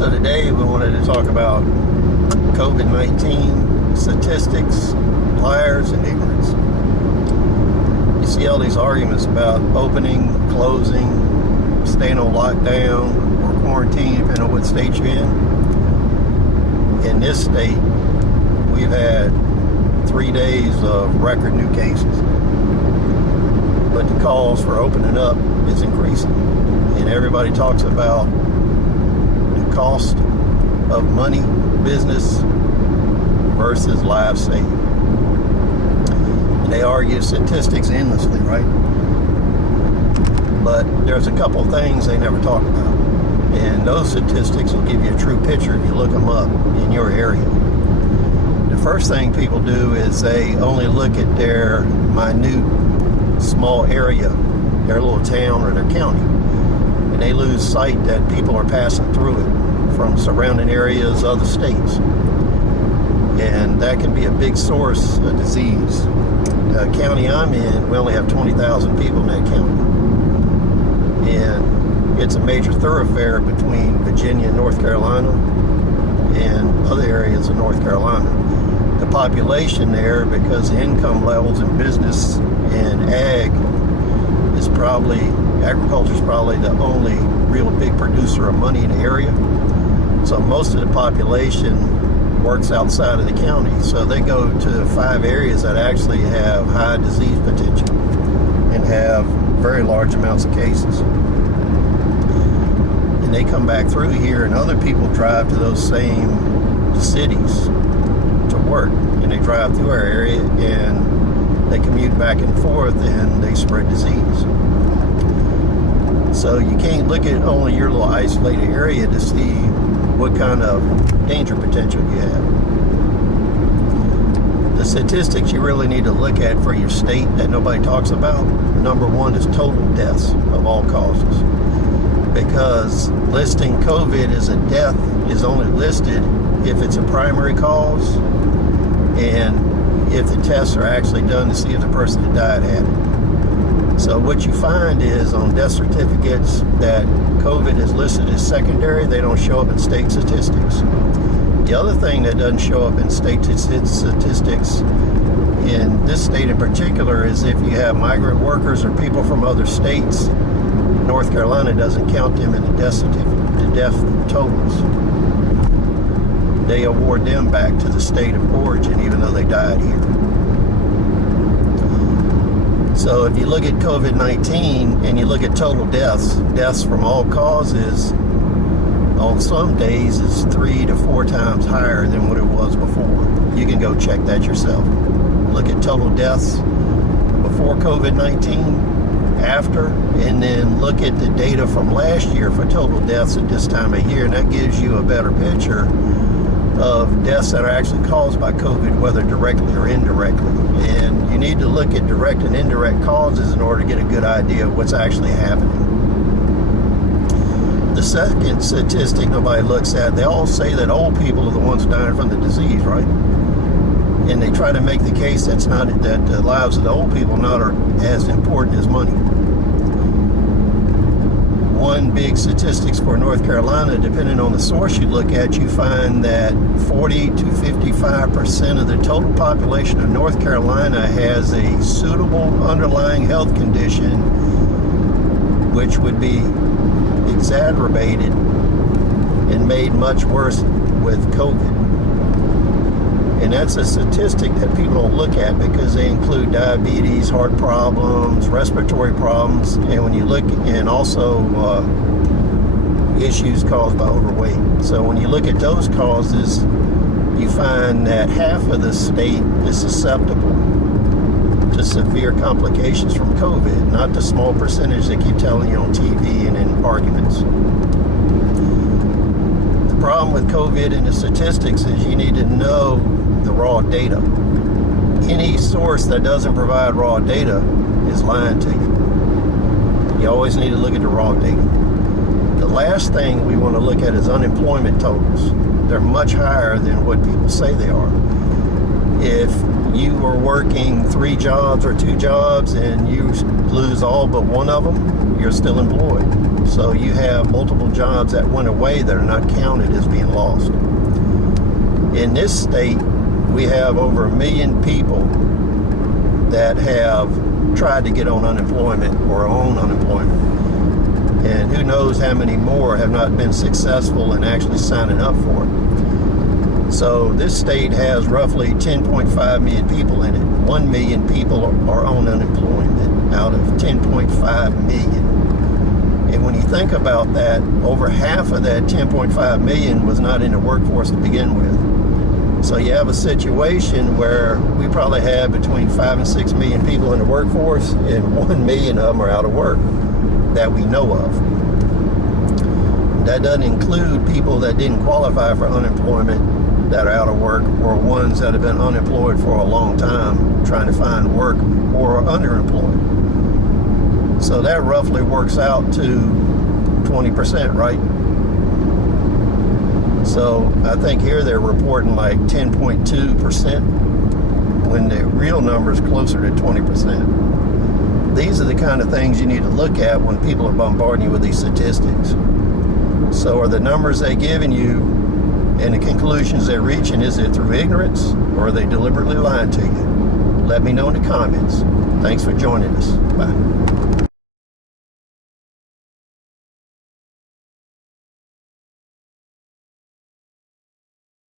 So today we wanted to talk about COVID-19 statistics, liars, and ignorance. You see all these arguments about opening, closing, staying on lockdown, or quarantine, depending on what state you're in. In this state, we've had 3 days of record new cases. But the calls for opening up is increasing. And everybody talks about the cost of money, business, versus lives saved. And they argue statistics endlessly, right? But there's a couple things they never talk about. And those statistics will give you a true picture if you look them up in your area. The first thing people do is they only look at their minute, small area, their little town or their county. And they lose sight that people are passing through it from surrounding areas, other states. And that can be a big source of disease. The county I'm in, we only have 20,000 people in that county. And it's a major thoroughfare between Virginia and North Carolina and other areas of North Carolina. The population there, because the income levels in business and agriculture is probably the only real big producer of money in the area. So most of the population works outside of the county. So they go to 5 areas that actually have high disease potential and have very large amounts of cases. And they come back through here, and other people drive to those same cities to work. And they drive through our area, and they commute back and forth, and they spread disease. So you can't look at only your little isolated area to see what kind of danger potential you have. The statistics you really need to look at for your state that nobody talks about, number one is total deaths of all causes. Because listing COVID as a death is only listed if it's a primary cause and if the tests are actually done to see if the person that died had it. So what you find is on death certificates that COVID is listed as secondary, they don't show up in state statistics. The other thing that doesn't show up in state statistics in this state in particular is if you have migrant workers or people from other states, North Carolina doesn't count them in the death totals. They award them back to the state of origin even though they died here. So if you look at COVID-19 and you look at total deaths from all causes, on some days is 3 to 4 times higher than what it was before. You can go check that yourself. Look at total deaths before COVID-19, after, and then look at the data from last year for total deaths at this time of year, and that gives you a better picture of deaths that are actually caused by COVID, whether directly or indirectly. And you need to look at direct and indirect causes in order to get a good idea of what's actually happening. The second statistic nobody looks at, they all say that old people are the ones dying from the disease, right? And they try to make the case that the lives of the old people not are as important as money. One big statistics for North Carolina, depending on the source you look at, you find that 40 to 55% of the total population of North Carolina has a suitable underlying health condition, which would be exacerbated and made much worse with COVID. And that's a statistic that people don't look at because they include diabetes, heart problems, respiratory problems, and when you look, and also issues caused by overweight. So when you look at those causes, you find that half of the state is susceptible to severe complications from COVID, not the small percentage they keep telling you on TV and in arguments. The problem with COVID and the statistics is you need to know the raw data. Any source that doesn't provide raw data is lying to you. You always need to look at the raw data. The last thing we want to look at is unemployment totals. They're much higher than what people say they are. If you are working 3 jobs or 2 jobs and you lose all but one of them, you're still employed. So you have multiple jobs that went away that are not counted as being lost. In this state, we have over 1 million people that have tried to get on unemployment or on unemployment. And who knows how many more have not been successful in actually signing up for it. So this state has roughly 10.5 million people in it. 1 million people are on unemployment out of 10.5 million. And when you think about that, over half of that 10.5 million was not in the workforce to begin with. So you have a situation where we probably have between 5 and 6 million people in the workforce, and 1 million of them are out of work that we know of. That doesn't include people that didn't qualify for unemployment that are out of work, or ones that have been unemployed for a long time trying to find work or are underemployed. So that roughly works out to 20%, right? So I think here they're reporting like 10.2% when the real number is closer to 20%. These are the kind of things you need to look at when people are bombarding you with these statistics. So are the numbers they're giving you and the conclusions they're reaching, is it through ignorance or are they deliberately lying to you? Let me know in the comments. Thanks for joining us. Bye.